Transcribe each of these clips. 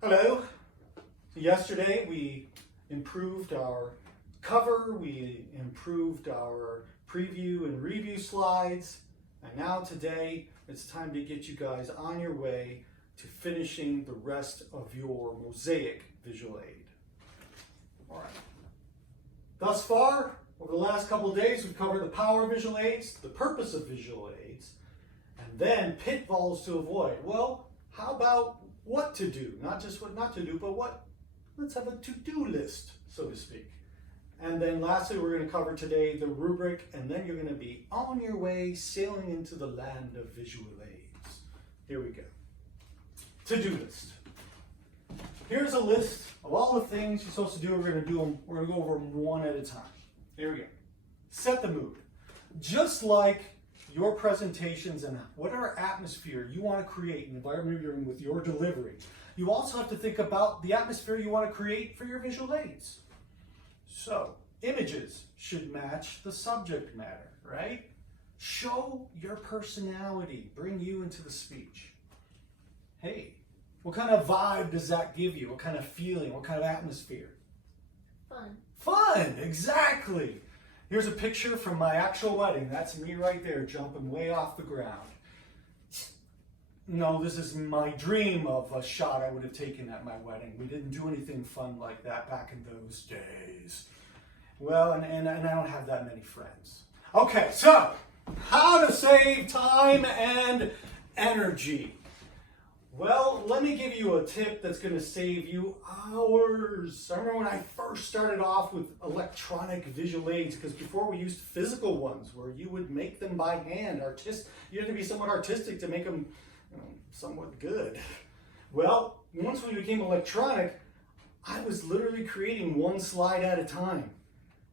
Hello. Yesterday we improved our cover, we improved our preview and review slides, and now today it's time to get you guys on your way to finishing the rest of your Mosaic visual aid. All right. Thus far, over the last couple of days, we've covered the power of visual aids, the purpose of visual aids, and then pitfalls to avoid. Well, how about what to do? Not just what not to do, but what, let's have a to-do list, so to speak. And then lastly, we're going to cover today the rubric, and then you're going to be on your way sailing into the land of visual aids. Here we go. To-do list. Here's a list of all the things you're supposed to do. We're going to do them. We're going to go over them one at a time. Here we go. Set the mood. Just like your presentations and whatever atmosphere you want to create in the environment you're in with your delivery, you also have to think about the atmosphere you want to create for your visual aids. So, images should match the subject matter, right? Show your personality, bring you into the speech. Hey, what kind of vibe does that give you? What kind of feeling? What kind of atmosphere? Fun. Fun, exactly. Here's a picture from my actual wedding. That's me right there, jumping way off the ground. No, this is my dream of a shot I would have taken at my wedding. We didn't do anything fun like that back in those days. Well, and I don't have that many friends. Okay, so how to save time and energy. Well, let me give you a tip that's going to save you hours. I remember when I first started off with electronic visual aids, because before we used physical ones where you would make them by hand. You had to be somewhat artistic to make them somewhat good. Well, once we became electronic, I was literally creating one slide at a time.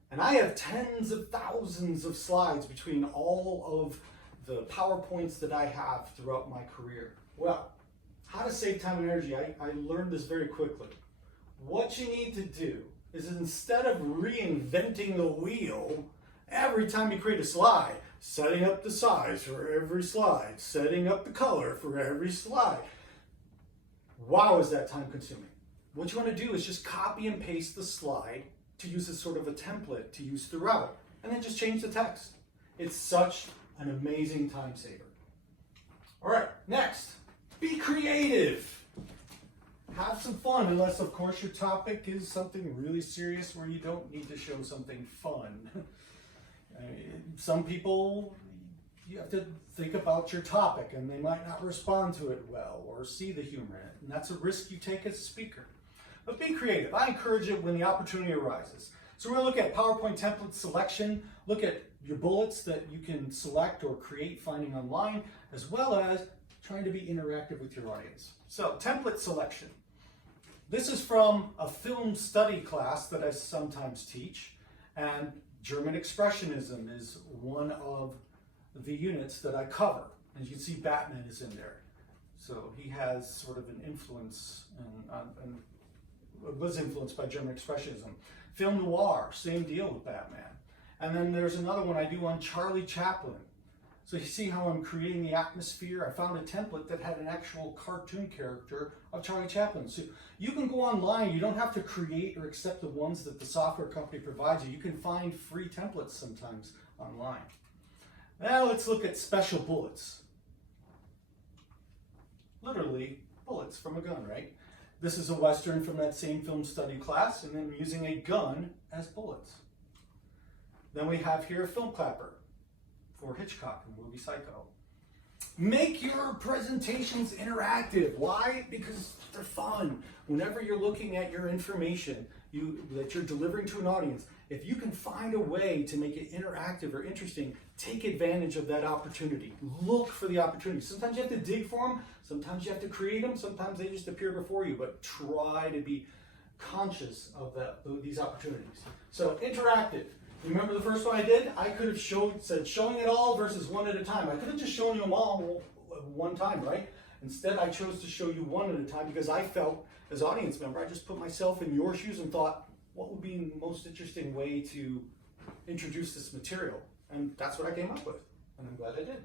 And I have tens of thousands of slides between all of the PowerPoints that I have throughout my career. Well, how to save time and energy, I learned this very quickly. What you need to do is, instead of reinventing the wheel every time you create a slide, setting up the size for every slide, setting up the color for every slide, wow, is that time consuming. What you want to do is just copy and paste the slide to use as sort of a template to use throughout, and then just change the text. It's such an amazing time saver. All right, next. Be creative. Have some fun, unless, of course, your topic is something really serious where you don't need to show something fun. Some people, you have to think about your topic, and they might not respond to it well or see the humor in it, and that's a risk you take as a speaker. But be creative. I encourage it when the opportunity arises. So we're going to look at PowerPoint template selection, look at your bullets that you can select or create finding online, as well as trying to be interactive with your audience. So, template selection. This is from a film study class that I sometimes teach, and German Expressionism is one of the units that I cover. As you can see, Batman is in there. So he has sort of an influence, and was influenced by German Expressionism. Film noir, same deal with Batman. And then there's another one I do on Charlie Chaplin. So you see how I'm creating the atmosphere? I found a template that had an actual cartoon character of Charlie Chaplin. So you can go online. You don't have to create or accept the ones that the software company provides you. You can find free templates sometimes online. Now let's look at special bullets. Literally, bullets from a gun, right? This is a Western from that same film study class, and then using a gun as bullets. Then we have here a film clapper for Hitchcock in the movie Psycho. Make your presentations interactive. Why? Because they're fun. Whenever you're looking at your information that you're delivering to an audience, if you can find a way to make it interactive or interesting, take advantage of that opportunity. Look for the opportunity. Sometimes you have to dig for them. Sometimes you have to create them. Sometimes they just appear before you, but try to be conscious of these opportunities. So, interactive. Remember the first one I did? I could have said showing it all versus one at a time. I could have just shown you them all one time, right? Instead, I chose to show you one at a time because I felt, as an audience member, I just put myself in your shoes and thought, what would be the most interesting way to introduce this material? And that's what I came up with, and I'm glad I did.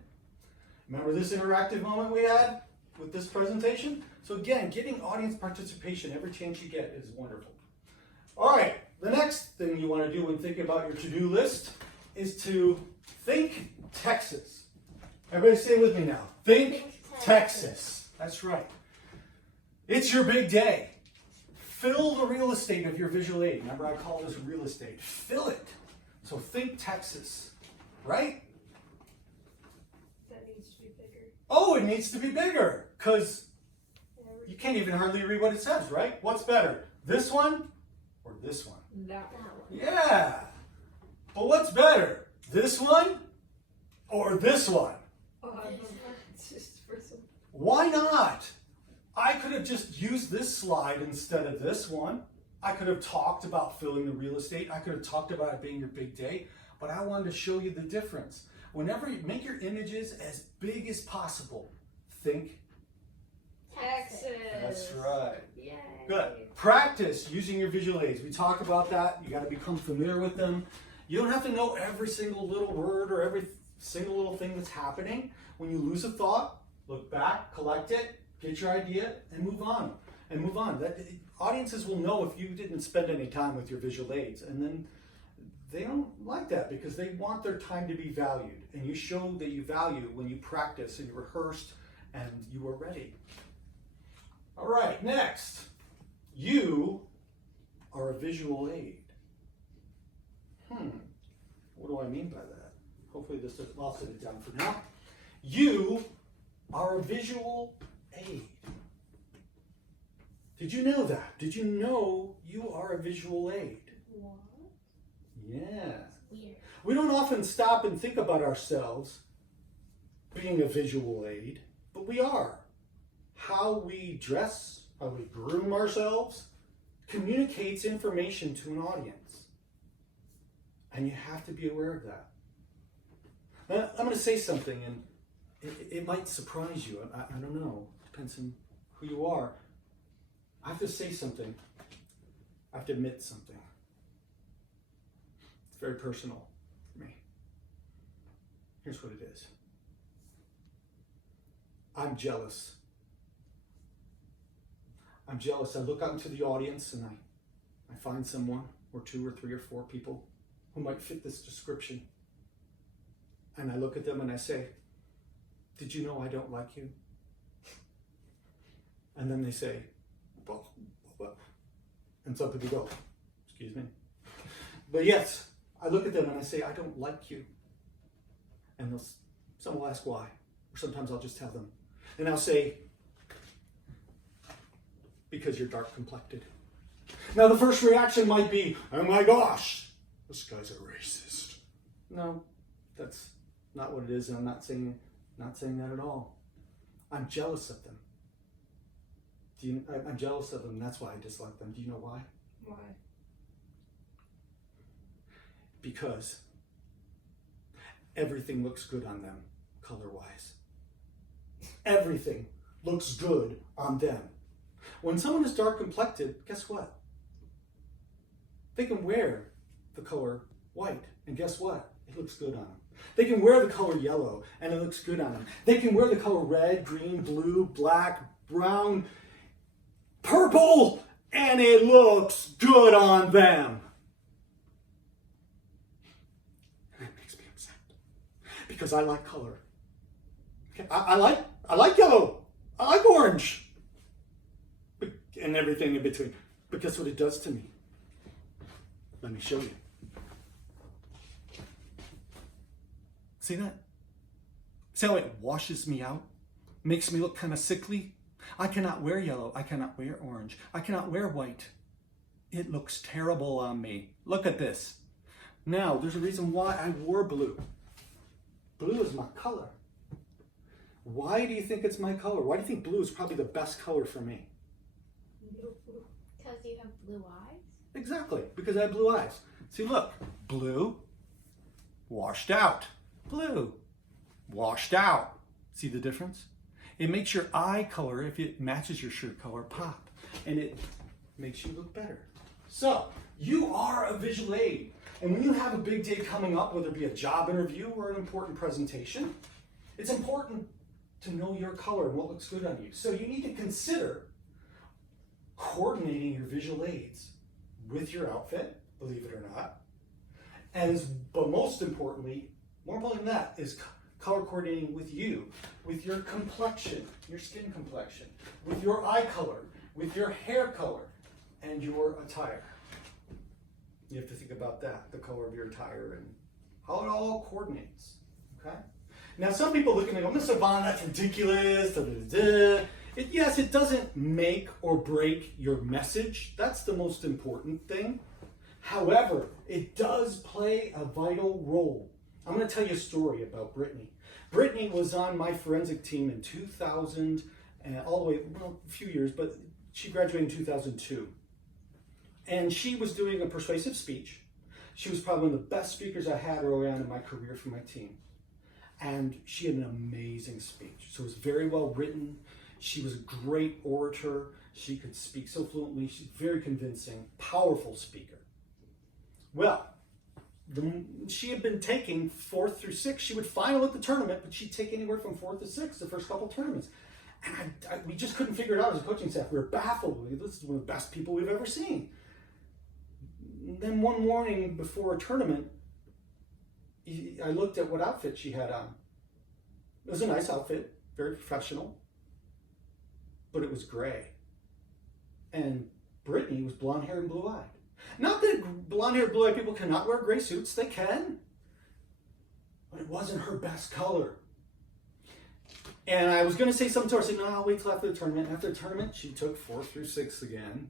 Remember this interactive moment we had? with this presentation. So again, getting audience participation every chance you get is wonderful. All right, the next thing you want to do when thinking about your to-do list is to think Texas. Everybody say it with me now. Think Texas. That's right. It's your big day. Fill the real estate of your visual aid. Remember, I call this real estate. Fill it. So think Texas, right? That needs to be bigger. Oh, it needs to be bigger because you can't even hardly read what it says, right? What's better, this one or this one? That one. Yeah. But what's better, this one or this one? Oh, I don't know. It's just for some. Why not? I could have just used this slide instead of this one. I could have talked about filling the real estate. I could have talked about it being your big day, but I wanted to show you the difference. Whenever you make your images as big as possible, think. Texas. That's right. Yay. Good. Practice using your visual aids. We talk about that. You got to become familiar with them. You don't have to know every single little word or every single little thing that's happening. When you lose a thought, look back, collect it, get your idea, and move on. And move on. Audiences will know if you didn't spend any time with your visual aids, and then they don't like that because they want their time to be valued. And you show that you value when you practice and you rehearsed and you were ready. All right, next. You are a visual aid. What do I mean by that? Hopefully this doesn't, I'll sit it down for now. You are a visual aid. Did you know that? Did you know you are a visual aid? What? Yeah. Weird. We don't often stop and think about ourselves being a visual aid, but we are. How we dress, how we groom ourselves, communicates information to an audience. And you have to be aware of that. Now, I'm going to say something, and it might surprise you. I don't know. Depends on who you are. I have to say something. I have to admit something. It's very personal for me. Here's what it is. I'm jealous. I'm jealous. I look out into the audience and I find someone or two or three or four people who might fit this description. And I look at them and I say, did you know I don't like you? And then they say, well. And some people go, excuse me. But yes, I look at them and I say, I don't like you. And some will ask why. Or sometimes I'll just tell them. And I'll say, because you're dark complected. Now the first reaction might be, oh my gosh, this guy's a racist. No, that's not what it is, and I'm not saying that at all. I'm jealous of them. I'm jealous of them, and that's why I dislike them. Do you know why? Why? Because everything looks good on them, color-wise. Everything looks good on them. When someone is dark complected, guess what? They can wear the color white, and guess what? It looks good on them. They can wear the color yellow, and it looks good on them. They can wear the color red, green, blue, black, brown, purple, and it looks good on them. And it makes me upset because I like color. Okay? I like yellow. I like orange. And everything in between. But guess what it does to me? Let me show you. See that? See how it washes me out? Makes me look kind of sickly? I cannot wear yellow. I cannot wear orange. I cannot wear white. It looks terrible on me. Look at this. Now, there's a reason why I wore blue. Blue is my color. Why do you think it's my color? Why do you think blue is probably the best color for me? Because you have blue eyes? Exactly, because I have blue eyes. See, look, blue, washed out. Blue, washed out. See the difference? It makes your eye color, if it matches your shirt color, pop. And it makes you look better. So, you are a visual aid. And when you have a big day coming up, whether it be a job interview or an important presentation, it's important to know your color and what looks good on you. So you need to consider coordinating your visual aids with your outfit, believe it or not. But most importantly, more important than that, is color coordinating with you, with your complexion, your skin complexion, with your eye color, with your hair color, and your attire. You have to think about that, the color of your attire and how it all coordinates, okay? Now, some people look at me and go, Mr. Vaughn, that's ridiculous, da, da, da. Yes, it doesn't make or break your message. That's the most important thing. However, it does play a vital role. I'm going to tell you a story about Brittany. Brittany was on my forensic team in 2000, and all the way, well, a few years, but she graduated in 2002. And she was doing a persuasive speech. She was probably one of the best speakers I had early on in my career for my team. And she had an amazing speech. So it was very well written. She was a great orator. She could speak so fluently. She's very convincing, powerful speaker. Well, she had been taking 4th through 6th. She would final at the tournament, but she'd take anywhere from 4th to 6th the first couple of tournaments. And we just couldn't figure it out as a coaching staff. We were baffled. This is one of the best people we've ever seen. Then one morning before a tournament, I looked at what outfit she had on. It was a nice outfit, very professional, but it was gray. And Brittany was blonde hair and blue eyed. Not that blonde hair, blue eyed people cannot wear gray suits, they can. But it wasn't her best color. And I was going to say something to her. I said, no, I'll wait till after the tournament. After the tournament, she took 4th through 6th again.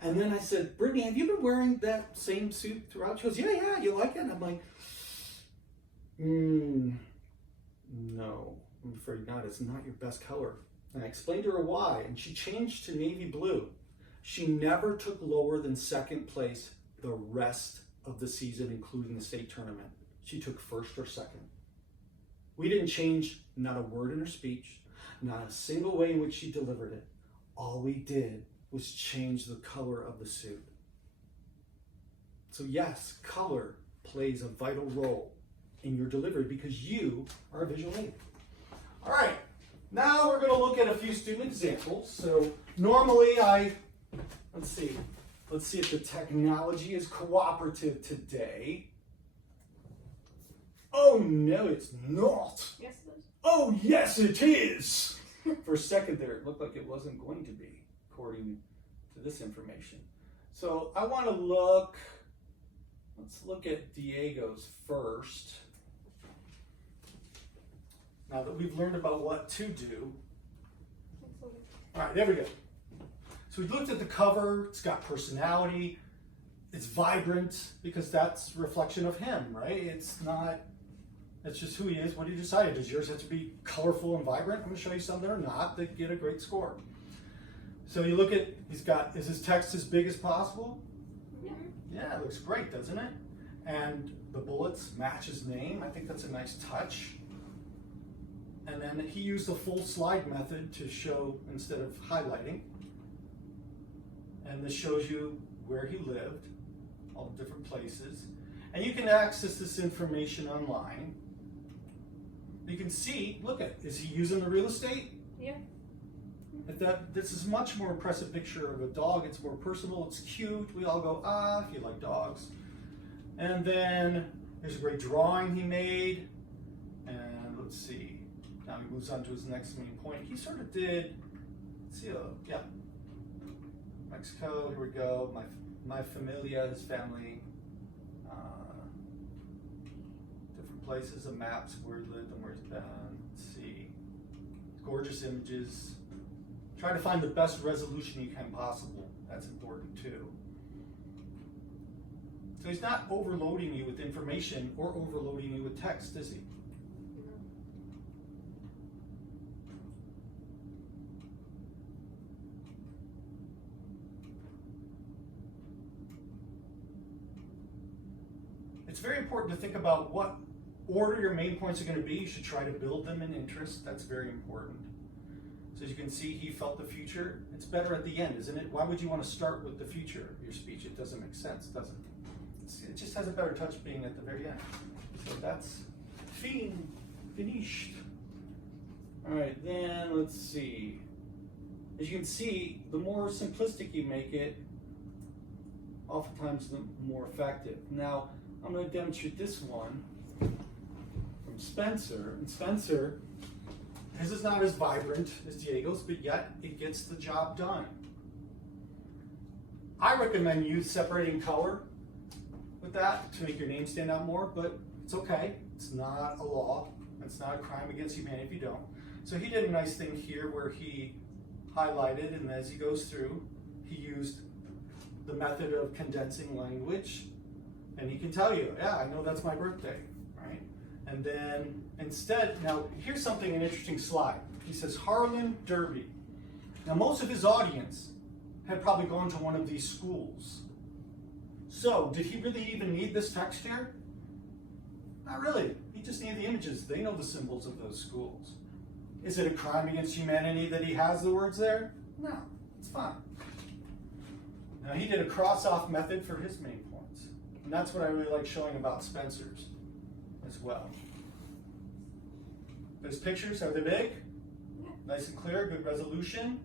And then I said, Brittany, have you been wearing that same suit throughout? She goes, yeah, you like it? And I'm like, no, I'm afraid not. It's not your best color. And I explained to her why, and she changed to navy blue. She never took lower than 2nd place the rest of the season, including the state tournament. She took 1st or 2nd. We didn't change not a word in her speech, not a single way in which she delivered it. All we did was change the color of the suit. So yes, color plays a vital role in your delivery because you are a visual aid. All right, now we're going to look at a few student examples. So normally let's see if the technology is cooperative today. Oh no, it's not. Yes, it is. Oh yes, it is. For a second there, it looked like it wasn't going to be, according to this information. So I want to let's look at Diego's first. Now that we've learned about what to do. All right, there we go. So we looked at the cover. It's got personality. It's vibrant because that's a reflection of him, right? It's just who he is, what he decided. Does yours have to be colorful and vibrant? I'm going to show you some that are not, that get a great score. So you look at, is his text as big as possible? Yeah. Yeah, it looks great, doesn't it? And the bullets match his name. I think that's a nice touch. And then he used the full slide method to show instead of highlighting. And this shows you where he lived, all the different places. And you can access this information online. You can see, look at, is he using the real estate? Yeah. This is a much more impressive picture of a dog. It's more personal, it's cute. We all go, if you like dogs. And then there's a great drawing he made. And let's see, now he moves on to his next main point. He sort of did, let's see, yeah. Mexico, here we go. My familia, his family. Different places, the maps, where he lived and where he's been. Let's see. Gorgeous images. Try to find the best resolution you can possible. That's important too. So he's not overloading you with information or overloading you with text, is he? It's very important to think about what order your main points are going to be. You should try to build them in interest. That's very important. So as you can see, he felt the future. It's better at the end, isn't it? Why would you want to start with the future of your speech? It doesn't make sense, does it? It just has a better touch being at the very end. So that's finished. All right, then let's see. As you can see, the more simplistic you make it, oftentimes the more effective. Now, I'm going to demonstrate this one from Spencer. And Spencer, his is not as vibrant as Diego's, but yet it gets the job done. I recommend you separating color with that to make your name stand out more, but it's okay. It's not a law. It's not a crime against humanity if you don't. So he did a nice thing here where he highlighted, and as he goes through, he used the method of condensing language, and he can tell you, yeah, I know that's my birthday, right? And then instead, now here's something, an interesting slide. He says Harlan Derby. Now most of his audience had probably gone to one of these schools. So did he really even need this text here? Not really. He just needed the images. They know the symbols of those schools. Is it a crime against humanity that he has the words there? No, it's fine. Now he did a cross-off method for his main points. And that's what I really like showing about Spencer's as well. His pictures, are they big? Nice and clear, good resolution.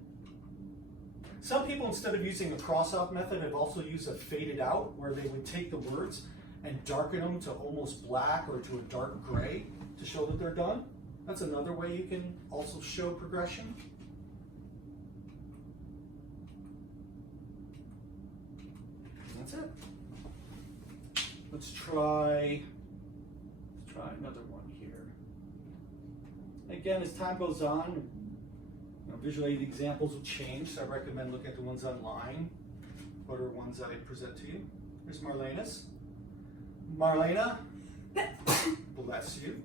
Some people, instead of using a cross-off method, have also used a faded out, where they would take the words and darken them to almost black or to a dark gray to show that they're done. That's another way you can also show progression. And that's it. Let's try another one here. Again, as time goes on, visual aid examples will change, so I recommend looking at the ones online. What are ones I present to you? Here's Marlena's. Marlena, bless you.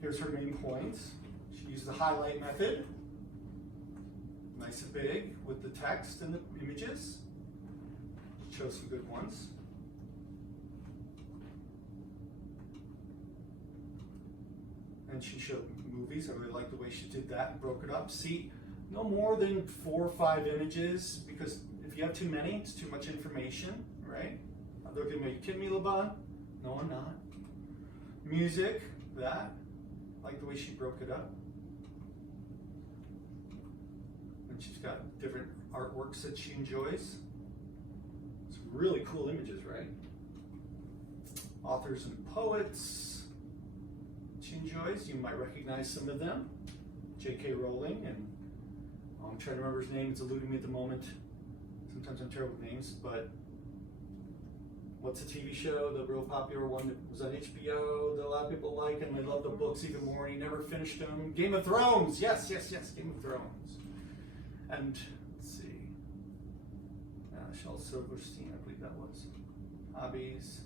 Here's her main points. She used the highlight method. Nice and big with the text and the images. Chose some good ones. And she showed movies. I really like the way she did that and broke it up. See, no more than 4 or 5 images, because if you have too many, it's too much information, right? They're going to make you kidding me, LeBron? No, I'm not. Music, that. I like the way she broke it up. And she's got different artworks that she enjoys. Some really cool images, right? Authors and poets she enjoys. You might recognize some of them. J.K. Rowling, and I'm trying to remember his name. It's eluding me at the moment. Sometimes I'm terrible with names, but what's the TV show, the real popular one that was on HBO that a lot of people like, and they love the books even more, and he never finished them? Game of Thrones! Yes, Game of Thrones. And, let's see, Shel Silverstein, I believe that was. Hobbies.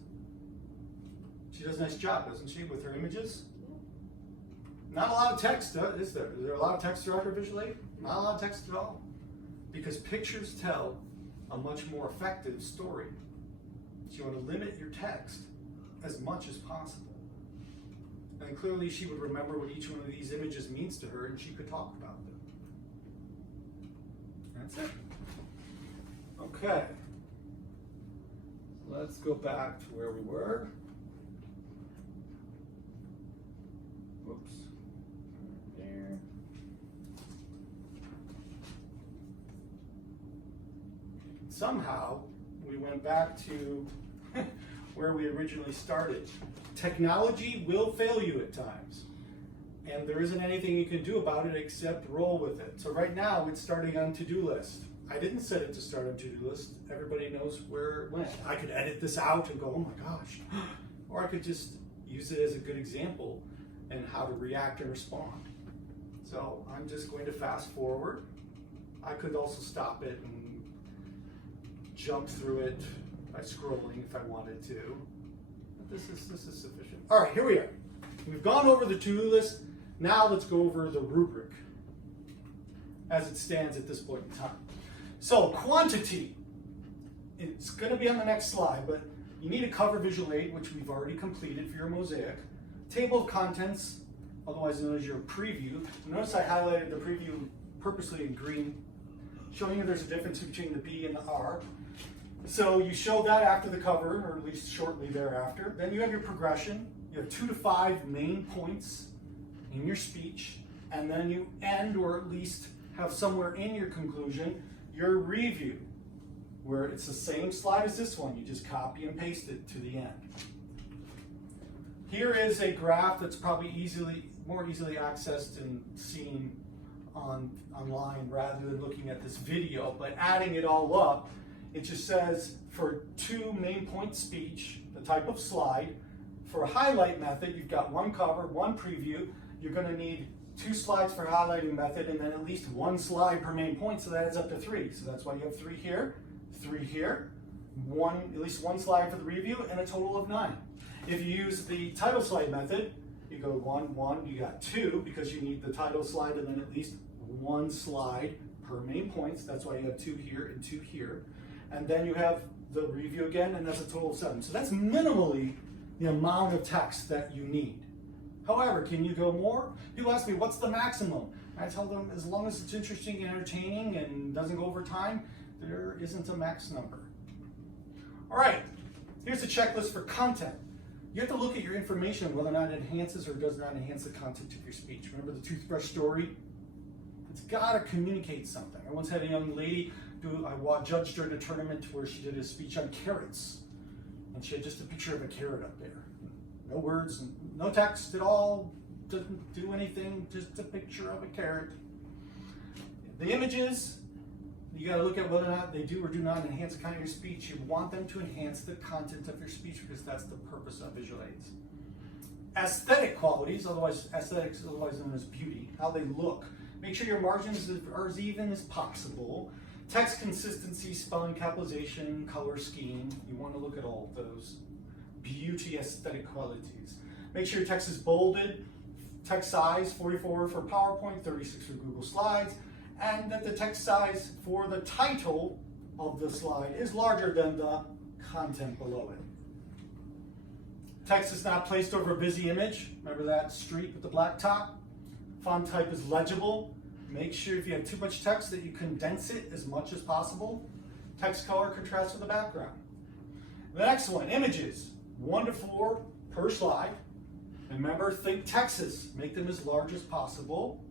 She does a nice job, doesn't she, with her images? Not a lot of text, is there? Is there a lot of text throughout her visual aid? Not a lot of text at all. Because pictures tell a much more effective story. So you want to limit your text as much as possible. And clearly she would remember what each one of these images means to her, and she could talk about them. That's it. Okay. Let's go back to where we were. Whoops. There. Somehow, we went back to where we originally started. Technology will fail you at times, and there isn't anything you can do about it except roll with it. So right now, it's starting on to-do list. I didn't set it to start on to-do list. Everybody knows where it went. I could edit this out and go, oh my gosh. Or I could just use it as a good example and how to react and respond. So I'm just going to fast forward. I could also stop it and jump through it by scrolling if I wanted to. But this is sufficient. All right, here we are. We've gone over the to-do list. Now let's go over the rubric as it stands at this point in time. So quantity, it's going to be on the next slide, but you need a cover visual aid, which we've already completed for your mosaic. Table of contents, otherwise known as your preview. Notice I highlighted the preview purposely in green, showing you there's a difference between the B and the R. So you show that after the cover, or at least shortly thereafter. Then you have your progression. You have 2 to 5 main points in your speech. and then you end, or at least have somewhere in your conclusion, your review, where it's the same slide as this one. You just copy and paste it to the end. Here is a graph that's probably more easily accessed and seen online rather than looking at this video, but adding it all up, it just says for 2 main point speech, the type of slide. For a highlight method, you've got 1 cover, 1 preview. You're going to need 2 slides for highlighting method, and then at least 1 slide per main point, so that adds up to 3. So that's why you have 3 here, 3 here, at least 1 slide for the review, and a total of 9. If you use the title slide method, you go 1, 1, you got 2, because you need the title slide and then at least 1 slide per main points. That's why you have 2 here and 2 here. And then you have the review again, and that's a total of 7. So that's minimally the amount of text that you need. However, can you go more? People ask me, what's the maximum? I tell them, as long as it's interesting and entertaining and doesn't go over time, there isn't a max number. All right, here's a checklist for content. You have to look at your information, whether or not it enhances or does not enhance the content of your speech. Remember the toothbrush story? It's got to communicate something. I once had a young lady I judged her in a tournament where she did a speech on carrots. And she had just a picture of a carrot up there. No words, no text at all, doesn't do anything, just a picture of a carrot. The images, you got to look at whether or not they do or do not enhance the content of your speech. You want them to enhance the content of your speech because that's the purpose of visual aids. Aesthetic qualities, aesthetics otherwise known as beauty, how they look. Make sure your margins are as even as possible. Text consistency, spelling, capitalization, color scheme. You want to look at all of those beauty aesthetic qualities. Make sure your text is bolded. Text size 44 for PowerPoint, 36 for Google Slides, and that the text size for the title of the slide is larger than the content below it. Text is not placed over a busy image. Remember that street with the black top? Font type is legible. Make sure if you have too much text that you condense it as much as possible. Text color contrasts with the background. The next one, images, 1 to 4 per slide. Remember, think Texas, make them as large as possible.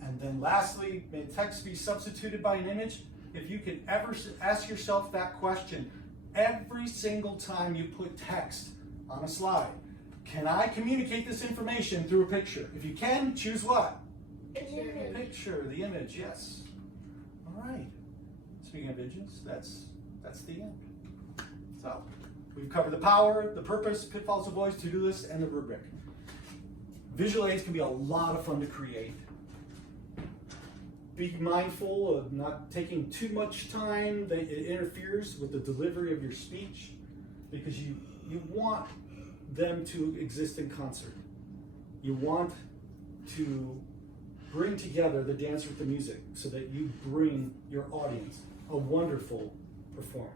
And then lastly, may text be substituted by an image? If you can ever ask yourself that question, every single time you put text on a slide, can I communicate this information through a picture? If you can, choose what? Picture, the image, yes. All right. Speaking of images, that's the end. So we've covered the power, the purpose, pitfalls, avoids, to-do list, and the rubric. Visual aids can be a lot of fun to create. Be mindful of not taking too much time that it interferes with the delivery of your speech, because you want them to exist in concert. You want to bring together the dance with the music so that you bring your audience a wonderful performance.